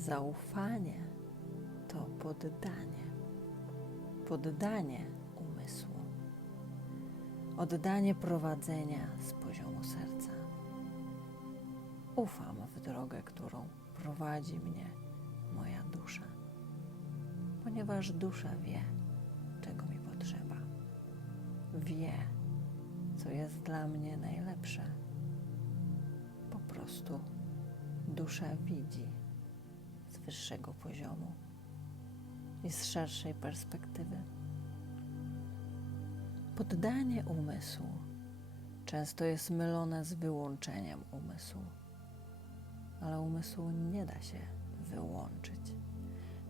Zaufanie to poddanie. Poddanie umysłu. Oddanie prowadzenia z poziomu serca. Ufam w drogę, którą prowadzi mnie moja dusza, ponieważ dusza wie, czego mi potrzeba. Wie, co jest dla mnie najlepsze. Po prostu dusza widzi wyższego poziomu i z szerszej perspektywy. Poddanie umysłu często jest mylone z wyłączeniem umysłu, ale umysłu nie da się wyłączyć.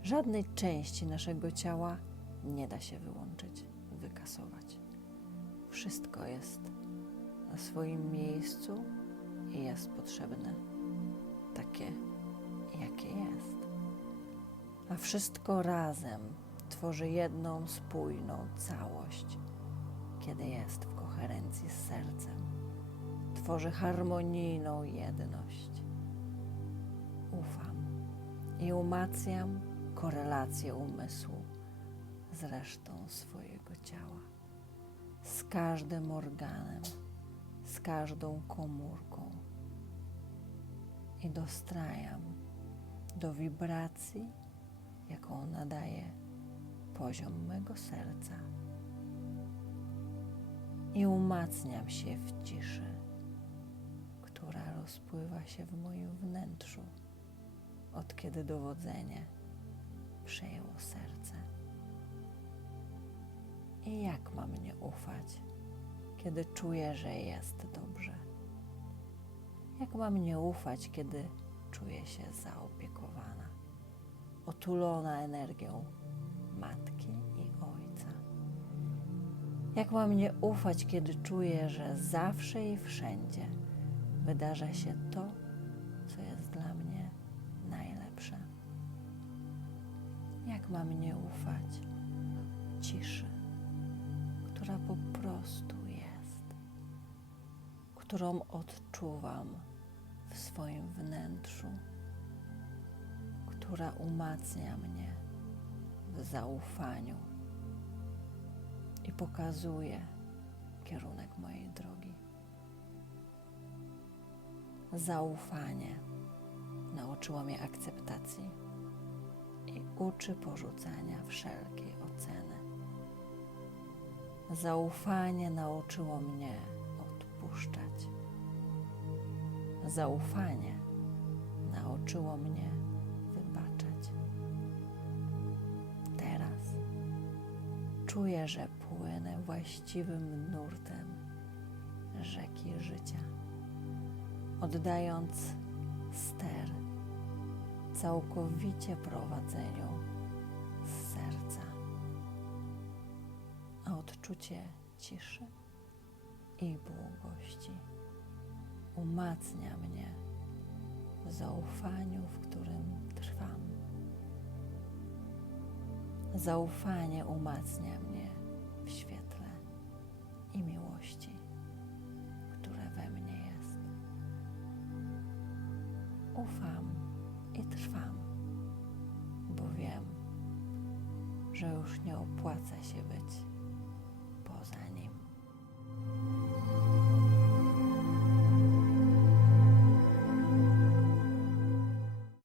Żadnej części naszego ciała nie da się wyłączyć, wykasować. Wszystko jest na swoim miejscu i jest potrzebne takie, jakie jest. A wszystko razem tworzy jedną spójną całość, kiedy jest w koherencji z sercem. Tworzy harmonijną jedność. Ufam i umacniam korelację umysłu z resztą swojego ciała, z każdym organem, z każdą komórką i dostrajam do wibracji, jaką nadaje poziom mego serca. I umacniam się w ciszy, która rozpływa się w moim wnętrzu, od kiedy dowodzenie przejęło serce. I jak mam nie ufać, kiedy czuję, że jest dobrze? Jak mam nie ufać, kiedy czuję się zaopiekowana, otulona energią matki i ojca? Jak mam nie ufać, kiedy czuję, że zawsze i wszędzie wydarza się to, co jest dla mnie najlepsze? Jak mam nie ufać ciszy, która po prostu jest, którą odczuwam w swoim wnętrzu, która umacnia mnie w zaufaniu i pokazuje kierunek mojej drogi. Zaufanie nauczyło mnie akceptacji i uczy porzucania wszelkiej oceny. Zaufanie nauczyło mnie odpuszczać. Zaufanie nauczyło mnie czuję, że płynę właściwym nurtem rzeki życia, oddając ster całkowicie prowadzeniu z serca. A odczucie ciszy i błogości umacnia mnie w zaufaniu, w którym Zaufanie umacnia mnie w świetle i miłości, które we mnie jest. Ufam i trwam, bo wiem, że już nie opłaca się być